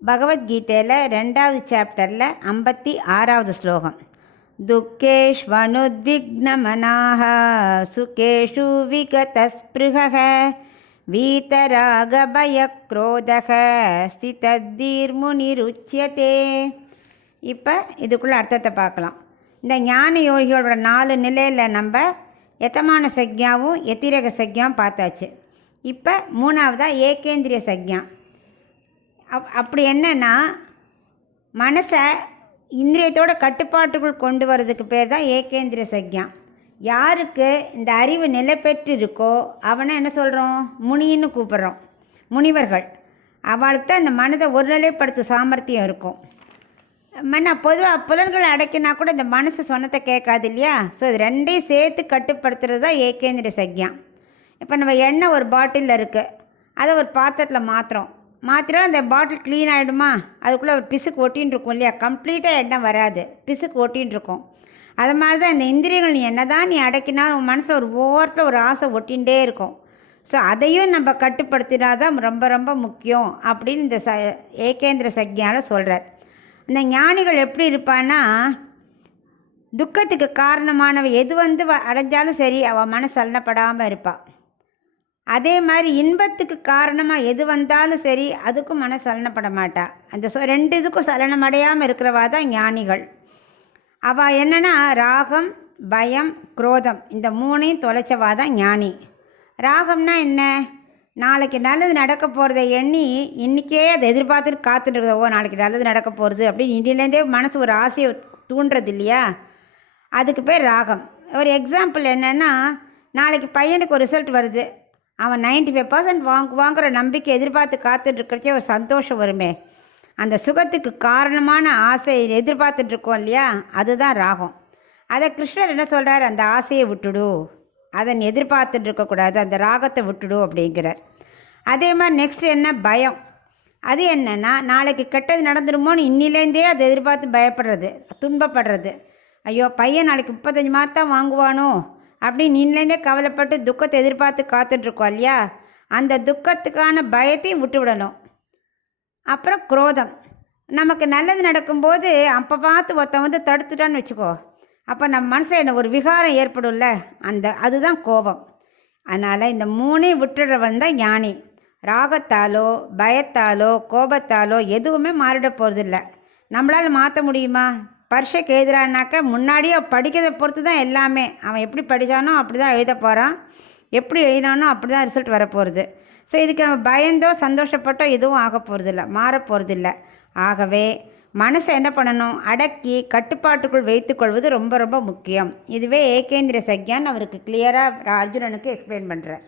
பகவத்கீதையில் 2வது சாப்டரில் 56வது ஸ்லோகம். துக்கேஷ்வனுத்விக்னமனாः சுகேஷு விகதஸ்பிருஹः வீதராகபயக்ரோதः ஸ்திதத்தீர்முனிருச்யதே. இப்போ இதுக்குள்ளே அர்த்தத்தை பார்க்கலாம். இந்த ஞான யோகிகளோட 4 நிலையில் நம்ம யதமான சக்ஞாவும் யதிரக சக்ஞாவும் பார்த்தாச்சு. இப்போ 3வதாக ஏகேந்திரிய சக்ஞா. அப்படி என்னென்னா, மனசை இந்திரியத்தோட கட்டுப்பாட்டுக்குள் கொண்டு வர்றதுக்கு பேர் தான் ஏகேந்திரிய சக்ஞா. யாருக்கு இந்த அறிவு நிலை பெற்று இருக்கோ அவனை என்ன சொல்கிறோம், முனின்னு கூப்பிட்றோம். முனிவர்கள் அவளுக்கு தான் இந்த மனதை ஒருநிலைப்படுத்த சாமர்த்தியம் இருக்கும். பொதுவாக புலன்களை அடக்கினா கூட இந்த மனசு சொன்னதை கேட்காது இல்லையா? ஸோ இது ரெண்டையும் சேர்த்து கட்டுப்படுத்துறது தான் ஏகேந்திரிய சக்ஞா. இப்போ நம்ம எண்ணெய் ஒரு பாட்டிலில் இருக்குது, அதை ஒரு பாத்திரத்தில் மாத்திரம் அந்த பாட்டில் க்ளீன் ஆகிடுமா? அதுக்குள்ளே ஒரு பிசுக்கு ஒட்டின்னு இருக்கும் இல்லையா? கம்ப்ளீட்டாக எண்ணெய் வராது, பிசுக்கு ஒட்டின்னு இருக்கும். அது மாதிரி தான் இந்த இந்திரியங்கள் நீ என்ன தான் நீ அடக்கினாலும் உன் மனசில் ஒரு ஓரத்தில் ஒரு ஆசை ஒட்டிகிட்டே இருக்கும். ஸோ அதையும் நம்ம கட்டுப்படுத்தினா தான் ரொம்ப ரொம்ப முக்கியம் அப்படின்னு இந்த ஏகேந்திர சக்ஞாவில் சொல்கிறார். இந்த ஞானிகள் எப்படி இருப்பான்னா, துக்கத்துக்கு காரணமானவை எது அடைஞ்சாலும் சரி அவள் மனசு சலனப்படாமல் இருப்பாள். அதே மாதிரி இன்பத்துக்கு காரணமாக எது வந்தாலும் சரி அதுக்கும் மனசு சலனப்பட மாட்டாள். அந்த 2 இதுக்கும் சலனம் அடையாமல் இருக்கிறவா தான் ஞானிகள். அவள் என்னென்னா, ராகம், பயம், குரோதம் இந்த 3ஐயும் தொலைச்சவா தான் ஞானி. ராகம்னா என்ன? நாளைக்கு நல்லது நடக்க போகிறத எண்ணி இன்றைக்கே அதை எதிர்பார்த்துட்டு காத்துட்டு ஓ நாளைக்கு நல்லது நடக்க போகிறது அப்படின்னு இன்றைலேருந்தே மனசு ஒரு ஆசையை தூண்டுறது இல்லையா? அதுக்கு பேர் ராகம். ஒரு எக்ஸாம்பிள் என்னென்னா, நாளைக்கு பையனுக்கு ஒரு ரிசல்ட் வருது, அவன் 95% வாங்குற நம்பிக்கை எதிர்பார்த்து காத்துட்ருக்கிறச்சே ஒரு சந்தோஷம் வருமே, அந்த சுகத்துக்கு காரணமான ஆசையை எதிர்பார்த்துட்ருக்கோம் இல்லையா? அதுதான் ராகம். அதை கிருஷ்ணர் என்ன சொல்கிறார், அந்த ஆசையை விட்டுடு, அதை எதிர்பார்த்துட்டு இருக்கக்கூடாது, அந்த ராகத்தை விட்டுடு அப்படிங்கிறார். அதே மாதிரி நெக்ஸ்ட் என்ன, பயம். அது என்னென்னா, நாளைக்கு கெட்டது நடந்துடுமோன்னு இன்னிலேருந்தே அதை எதிர்பார்த்து பயப்படுறது, துன்பப்படுறது. ஐயோ பையன் நாளைக்கு 35 மார்க் தான் வாங்குவானோ அப்படின்னு இன்னிலேருந்தே கவலைப்பட்டு துக்கத்தை எதிர்பார்த்து காத்துட்ருக்கோம் இல்லையா? அந்த துக்கத்துக்கான பயத்தையும் விட்டு விடணும். அப்புறம் குரோதம். நமக்கு நல்லது நடக்கும்போது அப்போ பார்த்து ஒருத்தன் தடுத்துட்டான்னு வச்சுக்கோ, அப்போ நம்ம மனசில் என்ன ஒரு விகாரம் ஏற்படும்ல, அதுதான் கோபம். அதனால் இந்த 3ஐயும் விட்டுடுறவன் தான் ஞானி. ராகத்தாலோ பயத்தாலோ கோபத்தாலோ எதுவுமே மாறிட போகிறதில்ல. நம்மளால் மாற்ற முடியுமா? பரீட்சைக்கு எழுதுறான்னாக்க முன்னாடியே படிக்கிறதை பொறுத்து தான் எல்லாமே. அவன் எப்படி படித்தானோ அப்படி தான் எழுத போகிறான், எப்படி எழுதினானோ அப்படி தான் ரிசல்ட் வரப்போகிறது. ஸோ இதுக்கு நம்ம பயந்தோ சந்தோஷப்பட்டோ எதுவும் ஆக போகிறதில்ல, மாற போகிறதில்ல. ஆகவே மனசை என்ன பண்ணணும், அடக்கி கட்டுப்பாட்டுக்குள் வைத்துக்கொள்வது ரொம்ப ரொம்ப முக்கியம். இதுவே ஏகேந்திர சக்ஞான்னு அவருக்கு கிளியராக அர்ஜுனனுக்கு எக்ஸ்பிளைன் பண்ணுறார்.